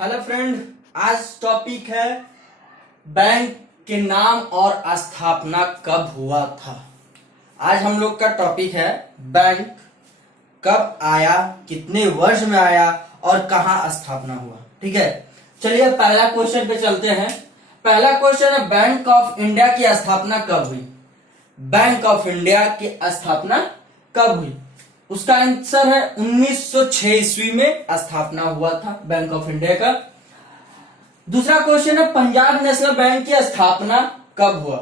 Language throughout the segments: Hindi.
हेलो फ्रेंड, आज टॉपिक है बैंक के नाम और स्थापना कब हुआ था। आज हम लोग का टॉपिक है बैंक कब आया, कितने वर्ष में आया और कहाँ स्थापना हुआ। ठीक है, चलिए पहला क्वेश्चन पे चलते हैं। पहला क्वेश्चन है बैंक ऑफ इंडिया की स्थापना कब हुई। बैंक ऑफ इंडिया की स्थापना कब हुई? उसका आंसर है 1906 ईस्वी में स्थापना हुआ था बैंक ऑफ इंडिया का। दूसरा क्वेश्चन है पंजाब नेशनल बैंक की स्थापना कब हुआ।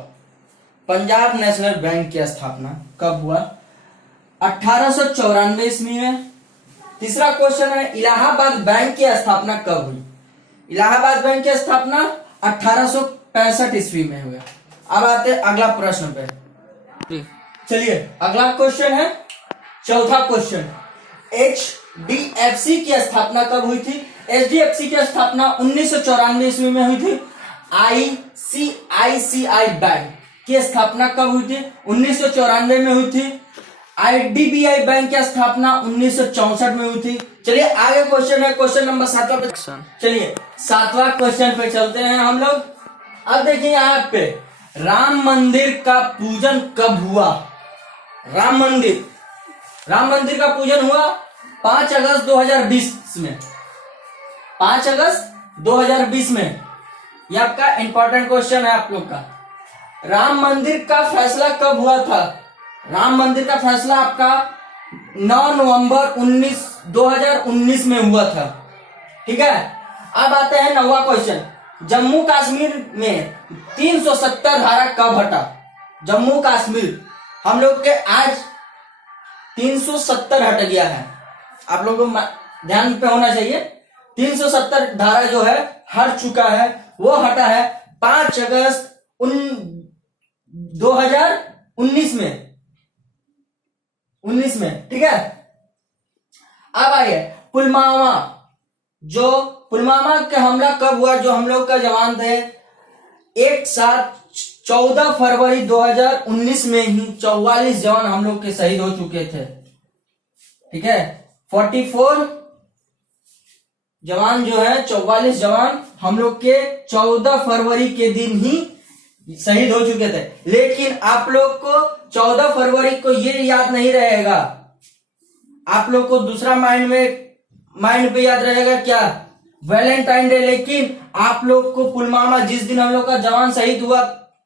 पंजाब नेशनल बैंक की स्थापना कब हुआ? 1894 ईस्वी में। तीसरा क्वेश्चन है इलाहाबाद बैंक की स्थापना कब हुई। इलाहाबाद बैंक की स्थापना 1865 ईस्वी में हुआ। अब आते अगला प्रश्न पे। चलिए अगला क्वेश्चन है चौथा क्वेश्चन, HDFC की स्थापना कब हुई थी। HDFC की स्थापना 1994 ईस्वी में हुई थी। ICICI बैंक की स्थापना कब हुई थी? 1994 में हुई थी। IDBI बैंक की स्थापना 1964 में हुई थी। चलिए आगे क्वेश्चन है, क्वेश्चन नंबर 7 पे। चलिए 7वां क्वेश्चन पे चलते हैं हम लोग। अब देखिए यहाँ पे राम मंदिर का पूजन कब हुआ। राम मंदिर का पूजन हुआ 5 अगस्त 2020 में। 5 अगस्त 2020 में। यह आपका इंपॉर्टेंट क्वेश्चन है आप लोग का। राम मंदिर का फैसला कब हुआ था? राम मंदिर का फैसला आपका 9 नवंबर 2019 में हुआ था। ठीक है, अब आते हैं 9वां क्वेश्चन, जम्मू कश्मीर में 370 धारा कब हटा। जम्मू कश्मीर हम लोग के आज 370 हट गया है। आप लोगों को ध्यान पे होना चाहिए, 370 धारा जो है हट चुका है। वो हटा है 5 अगस्त 2019 में। ठीक है, अब आइए पुलवामा का हमला कब हुआ। जो हम लोग का जवान थे एक साथ 14 फरवरी 2019 में ही 44 जवान हम लोग के शहीद हो चुके थे। ठीक है, 44 जवान जो है 44 जवान हम लोग के 14 फरवरी के दिन ही शहीद हो चुके थे। लेकिन आप लोग को 14 फरवरी को ये याद नहीं रहेगा, आप लोग को दूसरा माइंड पे याद रहेगा क्या, वैलेंटाइन डे। लेकिन आप लोग को पुलवामा जिस दिन हम लोग का जवान शहीद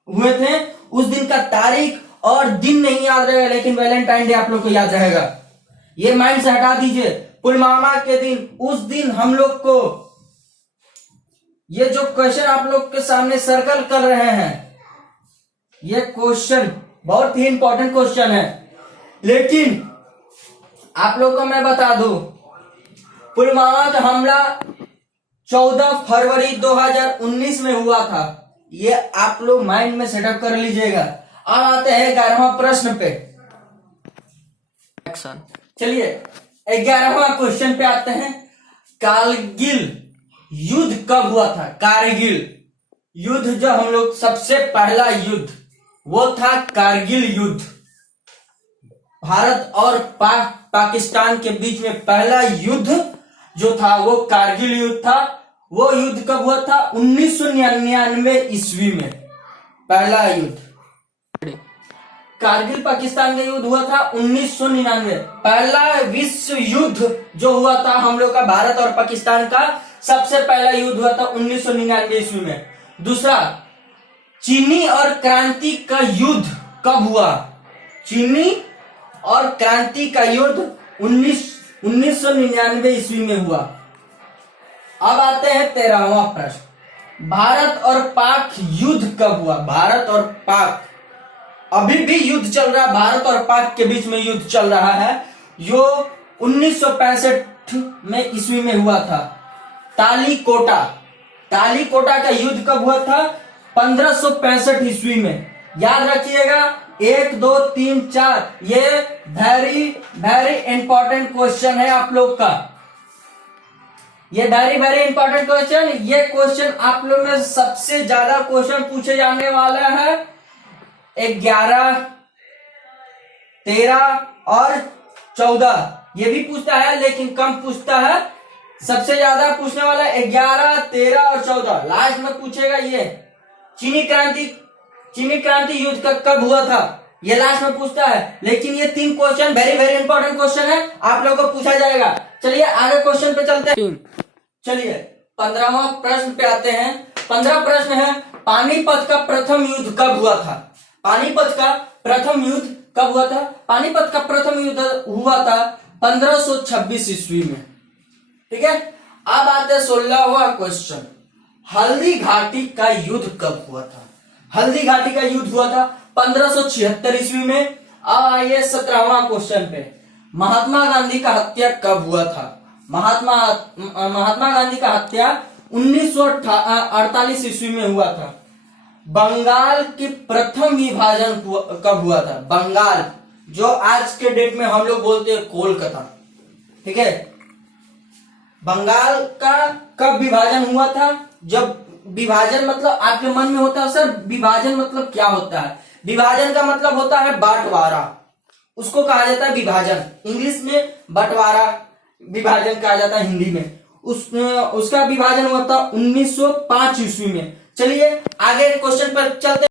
हुए थे उस दिन का तारीख और दिन नहीं याद रहेगा, लेकिन वैलेंटाइन डे आप लोग को याद रहेगा। ये माइंड से हटा दीजिए। पुलवामा के दिन, उस दिन हम लोग को, ये जो क्वेश्चन आप लोग के सामने सर्कल कर रहे हैं, ये क्वेश्चन बहुत ही इंपॉर्टेंट क्वेश्चन है। लेकिन आप लोग को मैं बता दूं, पुलवामा का हमला 14 फरवरी 2019 में हुआ था। ये आप लोग माइंड में सेटअप कर लीजिएगा। अब आते हैं 11वां प्रश्न पे। चलिए 11वां क्वेश्चन पे आते हैं। कारगिल युद्ध कब हुआ था। कारगिल युद्ध, जो हम लोग सबसे पहला युद्ध वो था कारगिल युद्ध। भारत और पाकिस्तान के बीच में पहला युद्ध जो था वो कारगिल युद्ध था। वो युद्ध कब हुआ था? 1999 ईस्वी में पहला युद्ध। कारगिल पाकिस्तान का युद्ध हुआ था 1999। पहला विश्व युद्ध जो हुआ था हम लोग का भारत और पाकिस्तान का, सबसे पहला युद्ध हुआ था 1999 ईस्वी में। दूसरा, चीनी और क्रांति का युद्ध कब हुआ। चीनी और क्रांति का युद्ध 1999 ईस्वी में हुआ। अब आते हैं 13वां प्रश्न, भारत और पाक युद्ध कब हुआ। भारत और पाक, अभी भी युद्ध चल रहा है, भारत और पाक के बीच में युद्ध चल रहा है। जो 1965 में ईस्वी में हुआ था। तालीकोटा का युद्ध कब हुआ था? 1565 ईस्वी में। याद रखिएगा 1 2 3 4, ये वेरी इंपॉर्टेंट क्वेश्चन है आप लोग का। ये वेरी इंपॉर्टेंट क्वेश्चन। ये क्वेश्चन आप लोग में सबसे ज्यादा क्वेश्चन पूछे जाने वाला है। 11, 13 और 14 ये भी पूछता है, लेकिन कम पूछता है सबसे ज्यादा पूछने वाला 11, 13 और 14 लास्ट में पूछेगा ये चीनी क्रांति युद्ध कब हुआ था, ये लास्ट में पूछता है। लेकिन ये 3 question very very important question है, आप लोगों को पूछा जाएगा। चलिए आगे क्वेश्चन पे चलते हैं। चलिए 15वां प्रश्न पे आते हैं। 15 प्रश्न है, पानीपत का प्रथम युद्ध कब हुआ था? पानीपत का प्रथम युद्ध कब हुआ था? पानीपत का प्रथम युद्ध हुआ था 1526 ईस्वी में। ठीक है, अब आते हैं 16वां क्वेश्चन, हल्दी घाटी का युद्ध कब हुआ था? हल्दी घाटी का युद्ध हुआ था 1576 ईस्वी में। अब आइए 17वां क्वेश्चन पे, महात्मा गांधी का हत्या कब हुआ था? महात्मा गांधी का हत्या 1948 ईस्वी में हुआ था। बंगाल की प्रथम विभाजन कब हुआ था? बंगाल जो आज के डेट में हम लोग बोलते हैं कोलकाता। ठीक है, बंगाल का कब विभाजन हुआ था? जब विभाजन मतलब आपके मन में होता है सर विभाजन मतलब क्या होता है? विभाजन का मतलब होता है बंटवारा, उसको कहा जाता है विभाजन। इंग्लिश में बंटवारा विभाजन कहा जाता है, हिंदी में उसका विभाजन हुआ था 1905 ईस्वी में। चलिए आगे क्वेश्चन पर चलते